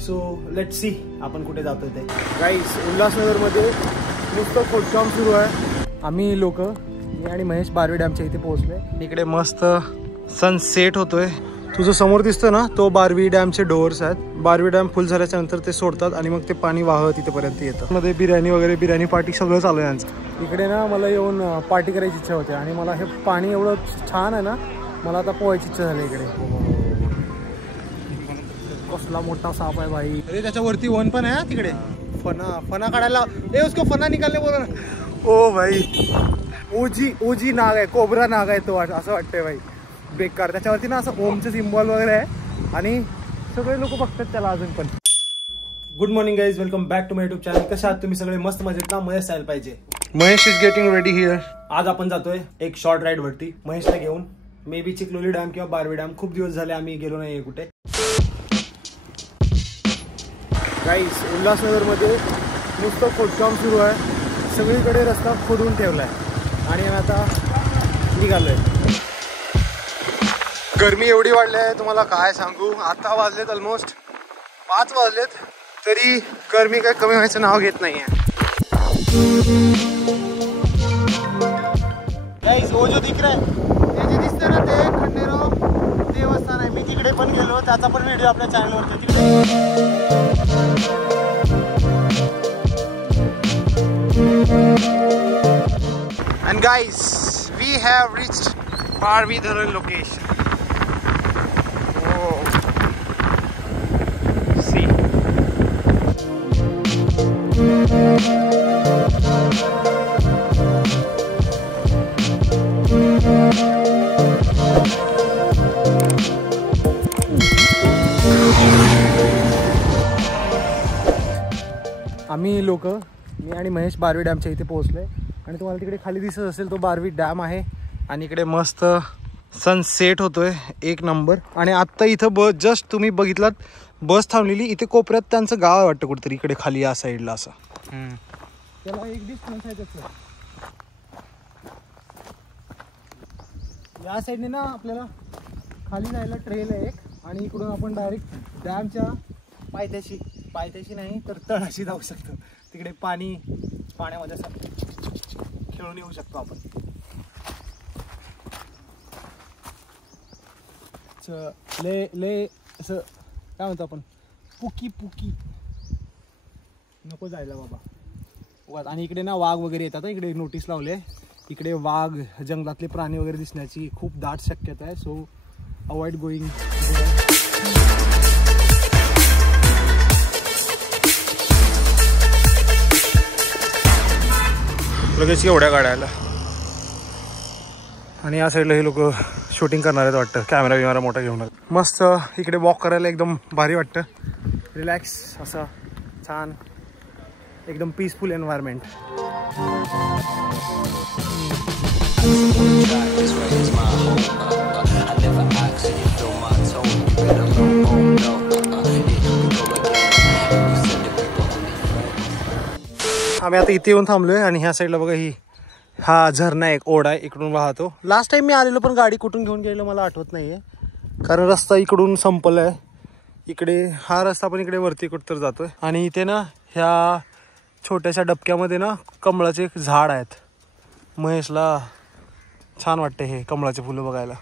So let's see आपण कुठे जातोय ते. गाईस, उल्हासनगरमध्ये नुसतं खोदकाम सुरू आहे. आम्ही लोक, मी आणि महेश बारवी डॅमच्या इथे पोहोचलोय. इकडे मस्त सनसेट होतोय. तुझं समोर दिसतं ना, तो बारवी डॅमचे डोअर्स आहेत. बारवी डॅम फुल झाल्याच्या नंतर ते सोडतात आणि मग ते पाणी वाहत इथेपर्यंत येतं. मध्ये बिर्याणी वगैरे, बिर्याणी पार्टी सगळं चालू आहे यांचं. इकडे ना मला येऊन पार्टी करायची इच्छा होते आणि मला हे पाणी एवढं छान आहे ना, मला आता पोहायची इच्छा झाली. इकडे कसला मोठा साप आहे भाई. अरे त्याच्यावरती वन पण आहे तिकडे. फना काढायला, ए उसको फना निकालने बोला ना. ओ भाई, ओजी नाग आहे, कोबरा नाग आहे तो, असं वाटतंय भाई. बेकार. त्याच्यावरती ना असं ओमचं सिम्बॉल वगैरे आहे आणि सगळे लोक बघतात त्याला अजून पण. Good morning guys, welcome back to my YouTube channel. कशा आहात तुम्ही सगळे? मस्त मजेत ना? महेश असायला पाहिजे. Mahesh is getting ready here. आज आपण जातोय एक शॉर्ट राईड वरती महेशला घेऊन. मे बी चिखलोली डॅम किंवा बारवी डॅम. खूप दिवस झाले आम्ही गेलो नाही कुठे. गाईज, उल्हासनगरमध्ये नुसतं खोदकाम सुरू आहे. सगळीकडे रस्ता खोदून ठेवलाय आणि आम्ही आता निघालोय. गरमी एवढी वाढली आहे तुम्हाला काय सांगू. आता वाजलेत ऑलमोस्ट 5 वाजलेत, तरी गरमी काय कमी व्हायचं नाव घेत नाहीये. गाईस, वो जो दिख रहा है, ते जे दिसतंय ना, ते खंडेराव देवस्थान आहे. मी तिकडे पण गेलो, त्याचा पण व्हिडिओ आपल्या चॅनलवरती. And guys, we have reached Barvi Dharan location. Oh, see. आम्ही लोक, मी आणि महेश बारवी डॅमच्या इथे पोहोचलोय आणि तुम्हाला तिकडे खाली दिसत असेल तो बारवी डॅम आहे. आणि इकडे मस्त सनसेट होतोय, एक नंबर. आणि आत्ता इथं बस जस्ट तुम्ही बघितलात, बस थांबलेली इथे कोपऱ्यात. त्यांचं गाव आहे वाटतं कुठेतरी इकडे खाली या साईडला असं. त्याला एक डिस्टन्स आहे त्याचं. या साईडने ना आपल्याला खाली जायला ट्रेल आहे एक, आणि इकडून आपण डायरेक्ट डॅमच्या पायथ्याशी नाही तर तळाशी जाऊ शकतो. तिकडे पाण्यामध्ये असं खेळून येऊ शकतो आपण. ले असं काय म्हणतो आपण, पुकी नको जायला बाबा. आणि इकडे ना वाघ वगैरे येतात. इकडे नोटीस लावले, इकडे वाघ, जंगलातले प्राणी वगैरे दिसण्याची खूप दाट शक्यता आहे. So avoid going. लगेच एवढ्या गाड्याला. आणि या साईडला हे लोक शूटिंग करणार आहेत वाटतं, कॅमेरा मोठा घेऊन. मस्त इकडे वॉक करायला एकदम भारी वाटतं. रिलॅक्स असं छान, एकदम पीसफुल एन्व्हायरमेंट. आम्ही आता इथे येऊन थांबलोय आणि ह्या साईडला बघा, हा झरणा एक ओढा आहे, इकडून वाहतो. लास्ट टाइम मी आलेलो पण गाडी कुठून घेऊन गेलो मला आठवत नाहीये, कारण रस्ता इकडून संपलाय. इकडे हा रस्ता पण इकडे वरती कुठं तर जातोय. आणि इथे ना ह्या छोट्याशा डबक्यामध्ये ना कमळाचे एक झाड आहेत. महेशला छान वाटतं हे कमळाचे फुलं बघायला.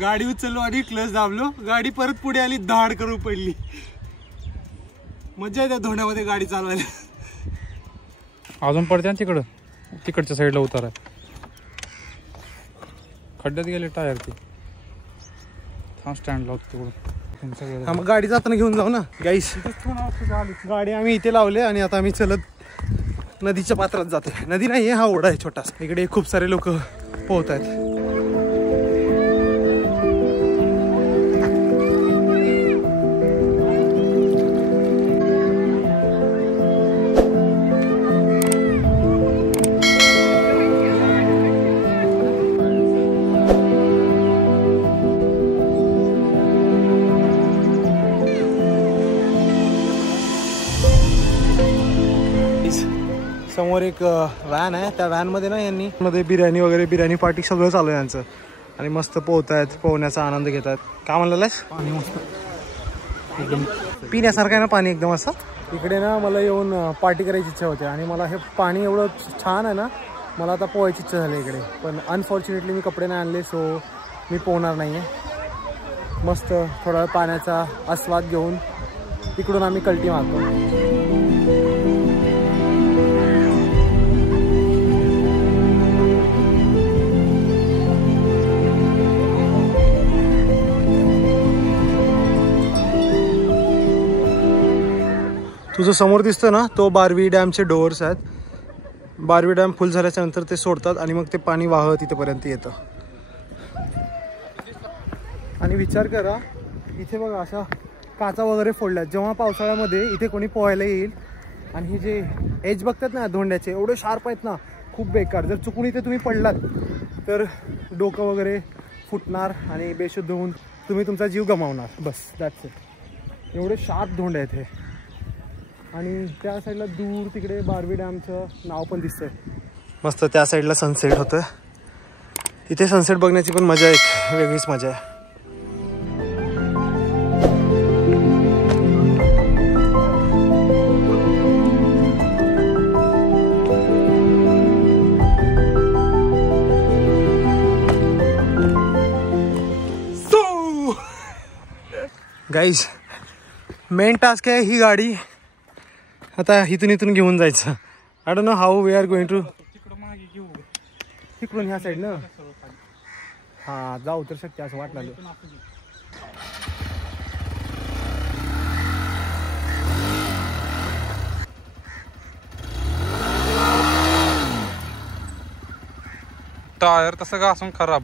गाडी उचललो आणि क्लच दाबलो, गाडी परत पुढे आली, धाड करून पडली. मजा येते धोंड्यामध्ये गाडी चालवायला. अजून पडते ना तिकडच्या साईडला उतारा, खड्ड्यात गेले टायर. ते स्टँड लागतो. मग गाडी जाताना घेऊन जाऊ ना गाईस. गाडी आम्ही इथे लावले आणि आता आम्ही चलत नदीच्या पात्रात जातोय. नदी नाही, हा ओढा आहे छोटासा. इकडे खूप सारे लोक पोहत आहेत. गाईस समोर एक व्हॅन आहे, त्या व्हॅनमध्ये ना यांनी मध्ये बिर्याणी वगैरे, बिर्याणी पार्टी सगळं चालू आहे यांचं. आणि मस्त पोहतायत, पोहण्याचा आनंद घेत आहेत. काय म्हणलेलास? पाणी मस्त एकदम पिण्यासारखं आहे ना पाणी एकदम असं. इकडे ना मला येऊन पार्टी करायची इच्छा होते आणि मला हे पाणी एवढं छान आहे ना, मला आता पोहायची इच्छा झाली इकडे. पण अनफॉर्च्युनेटली मी कपडे नाही आणले, सो मी पोहणार नाही आहे. मस्त थोडा वेळ पाण्याचा आस्वाद घेऊन इकडून आम्ही कल्टी मारतो. तुझं समोर दिसतं ना, तो बारवी डॅमचे डोअर्स आहेत. बारवी डॅम फुल झाल्याच्या नंतर ते सोडतात आणि मग ते पाणी वाहत इथेपर्यंत येतं. आणि विचार करा, इथे बघा अशा काचा वगैरे फोडल्यात. जेव्हा पावसाळ्यामध्ये इथे कोणी पोहायला येईल आणि हे जे एज बघतात ना धोंड्याचे, एवढे शार्प आहेत ना, खूप बेकार. जर चुकून इथे तुम्ही पडलात तर डोकं वगैरे फुटणार आणि बेशुद्ध होऊन तुम्ही तुमचा जीव गमावणार. बस दॅट्स इट. एवढे शार्प धोंडे आहेत हे. आणि त्या साईडला दूर तिकडे बारवी डॅमचं नाव पण दिसतंय. मस्त त्या साईडला सनसेट होतं. इथे सनसेट बघण्याची पण मजा, एक वेगळीच मजा आहे. गाईज मेन टास्क आहे ही गाडी आता इथून घेऊन जायचं. I don't know how we are going to. तिकडून ह्या साईड ना, हां जाऊ तर शकते असं वाटलं. टायर तसं घासून खराब.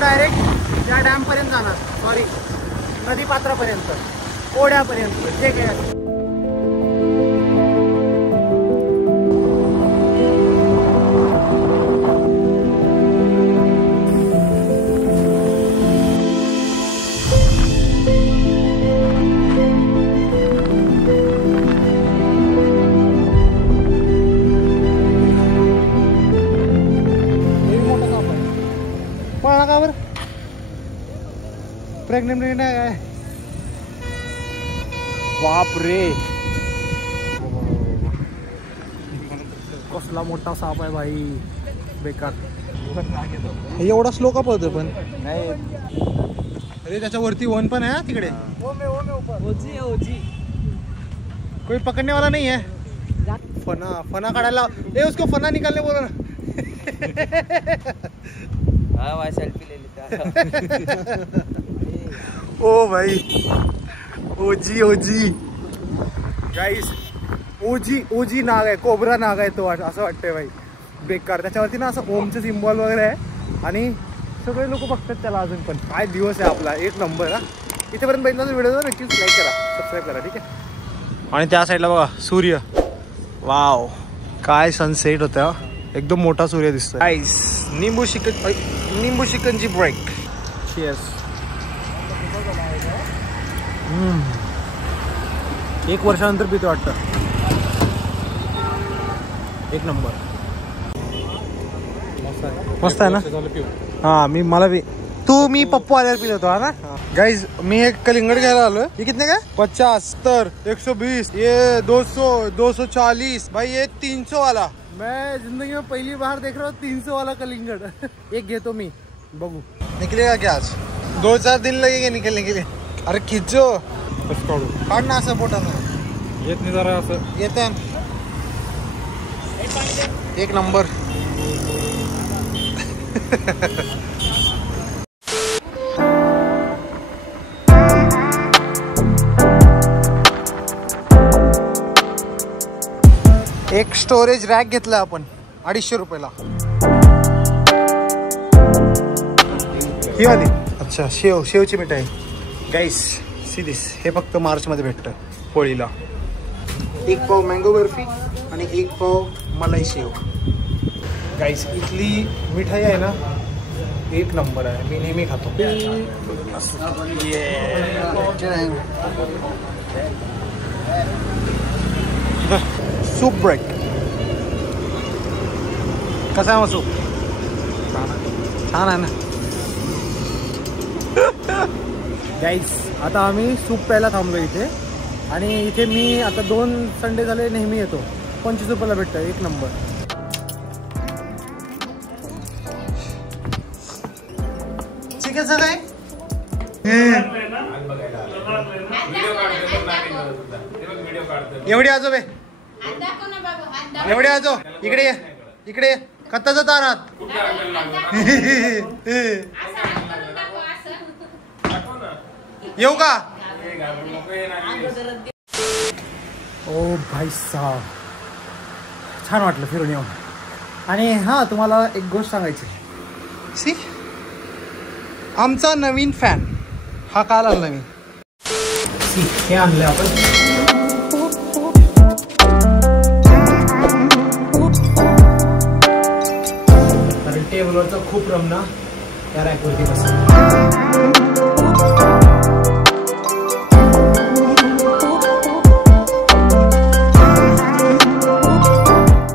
डायरेक्ट त्या डॅमपर्यंत जाणार, सॉरी नदीपात्रापर्यंत, ओढ्यापर्यंत, जे काय आहे. प्रेग्नेंट आहे बाप रे, कसला मोठा साप आहे भाई, बेकार. एवढा स्लो का पळतोय पण? नाही अरे त्याच्या वरती वन पण आहे तिकडे. कोई पकडने वाला नहीं है. फना फना काढायला, ए उसको फना निकालने बोलो ना. हाँ सेल्फी ले लेता. ओ भाई ओजी ओजी गाईस, ओजी नाग आहे, कोबरा नाग आहे तो, असं वाटतंय भाई, बेकार. त्याच्यावरती ना असं ओमचं सिम्बॉल वगैरे आहे आणि सगळे लोक बघतात त्याला अजून पण. काय दिवस आहे आपला, एक नंबर. हा इथेपर्यंत बघितला तर व्हिडिओ नक्कीच लाईक करा, सबस्क्राईब करा, ठीक आहे. आणि त्या साईडला बघा सूर्य, वाव काय सनसेट होता, एकदम मोठा सूर्य दिसतोय. गाईस निंबू शिकनची ब्रेक. चीयर्स. 1 वर्षानंतर पितो वाटतं. एक नंबर, मस्त आहे ना. हां मला बी तू मी पप्पू आल्यावर पित होतो हा ना. गाइज मी एक कलिंगड घ्यायला आलोय. ये कितने का 50, 70, 120, ये 200, 240. भाई ये 300 वाला. मैं जिंदगी में पहली बार देख रहा हूँ 300 वाला कलिंगड. एक घेतो मी, बघू निकलेगा क्या आज. 2-4 दिन लगेंगे निकलने के लिए. अरे खिचो काढ ना असं पोटानं. येत नाही जरा असं. येत एक नंबर. एक स्टोरेज रॅक घेतला आपण 250 रुपयाला. ही वाली. अच्छा शेवची मिठाई. गाईस सी दिस. हे फक्त मार्चमध्ये भेटतं होळीला. एक पाव मँगो बर्फी आणि एक पाव मलाई शेव. गाईस इथली मिठाई आहे ना एक नंबर आहे. मी नेहमी खातो. सूप ब्रेक कसा आहे मग सूप. छान आहे ना. गाईस आता आम्ही सूप प्यायला थांबलो इथे. आणि इथे मी आता 2 संडे झाले नेहमी येतो. 25 रुपयाला भेटतं. एक नंबर. चिकन काय एवढी आजो बे. एवढे आजो इकडे ये. इकडे खताचा तारात. येऊ का. ओ भाई साहब छान वाटलं फिरून येऊन. आणि हां तुम्हाला एक गोष्ट सांगायची. सी आमचा नवीन फॅन हा काल आणला मी. सी हे आणलं आपण. कारण टेबलवरचा खूप रमना त्या रॅकवरती बसला.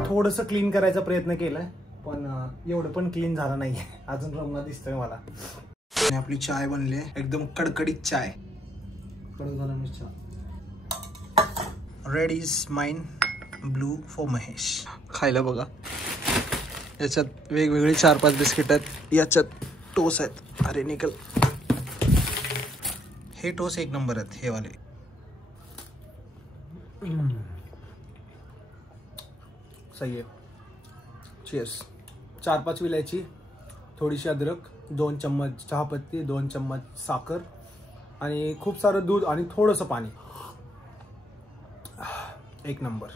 थोडंसं क्लीन करायचा प्रयत्न केलाय पण एवढं पण क्लीन झालं नाही. अजून रमना दिसतोय मला. आणि आपली चाय बनली एकदम कडकडीत चाय. Red is mine blue for Mahesh. खायला बघा याच्यात वेगवेगळी 4-5 बिस्किट आहेत. याच्यात टोस आहेत. अरे निकल. हे टोस एक नंबर आहेत हे वाले. सही आहे. चीयर्स. 4-5 विलायची, थोडीशी अद्रक, 2 चम्मच चहापत्ती, 2 चम्मच साखर आणि खूप सारं दूध आणि थोडंसं पाणी. एक नंबर.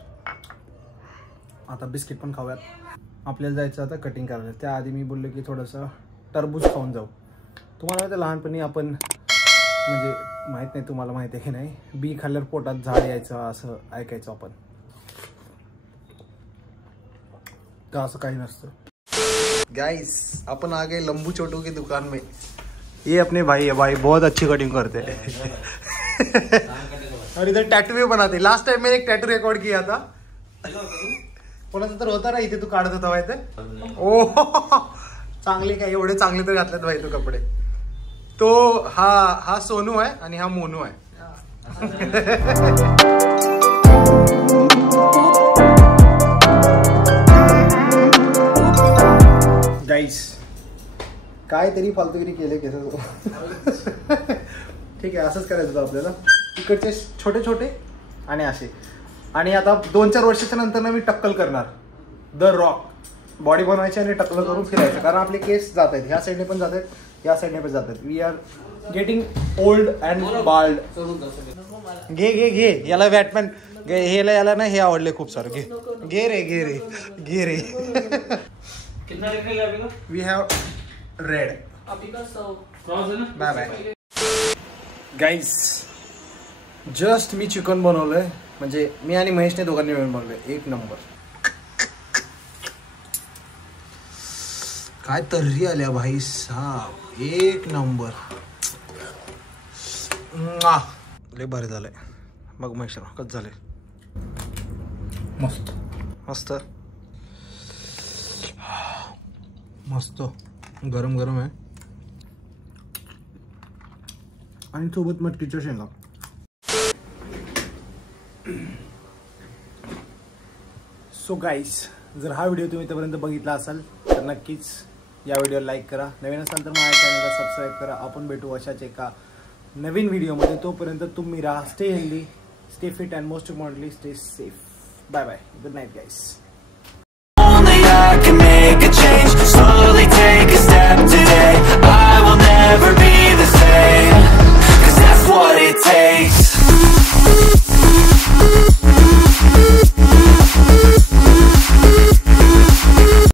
आता बिस्किट पण खाऊयात. आपल्याला जायचं आता कटिंग करायला. त्याआधी मी बोललो की थोडंसं टरबूज खाऊन जाऊ. तुम्हाला माहिती लहानपणी आपण म्हणजे माहीत नाही तुम्हाला माहिती आहे की नाही बी खाल्ल्यावर पोटात झाड यायचं असं ऐकायचं आपण. का असं काही नसतं. गाइस अपन आ गए लंबू छोटू की दुकान में. ये अपने भाई है. भाई बहुत अच्छी कटिंग करते हैं. और इधर टैटू भी बनाते. लास्ट टाइम मैंने एक टैटू रिकॉर्ड किया था. कोणाचा तर होता ना इथे तू काढत होता माहिती. ओ चांगले काय एवढे चांगले तर घातलेत भाई तू कपडे. तो हा सोनू आहे आणि हा मोनू आहे. गाईस काहीतरी फालतूगिरी केले केस. ठीक आहे असंच करायचं होतं आपल्याला. इकडचे छोटे छोटे आणि असे. आणि आता 2-4 वर्षाच्या नंतर ना मी टक्कल करणार. द रॉक बॉडी बनवायची आणि टक्कल करून फिरायचं. कारण आपले केस जात आहेत. ह्या साईडने पण जात आहेत, ह्या साईडने पण जात आहेत. We are getting old and bald. घे घे घे याला बॅटमॅन. हेला याला ना हे आवडले खूप सारं. घे घे रे घे रे घे रे. We have red. Bye bye. Guys just मी चिकन बनवलंय. म्हणजे मी आणि महेशने दोघांनी मिळून बनवलंय. एक नंबर. काय तर्री आल्या भाई साहब. एक नंबर. लय भारी झालंय. बघ महेश कसं झालंय. मस्त मस्त मस्त. गरम गरम आहे. आणि सोबत मटकीच्या शेंगा. सो गाईस, जर हा व्हिडिओ तुम्ही इथपर्यंत बघितला असाल तर नक्कीच या व्हिडिओला लाईक करा. नवीन असाल तर माझ्या चॅनलला सबस्क्राईब करा. आपण भेटू अशाच एका नवीन व्हिडिओमध्ये. तोपर्यंत तुम्ही राहा. Stay healthy, stay fit and most importantly stay safe. Bye bye. Good night guys.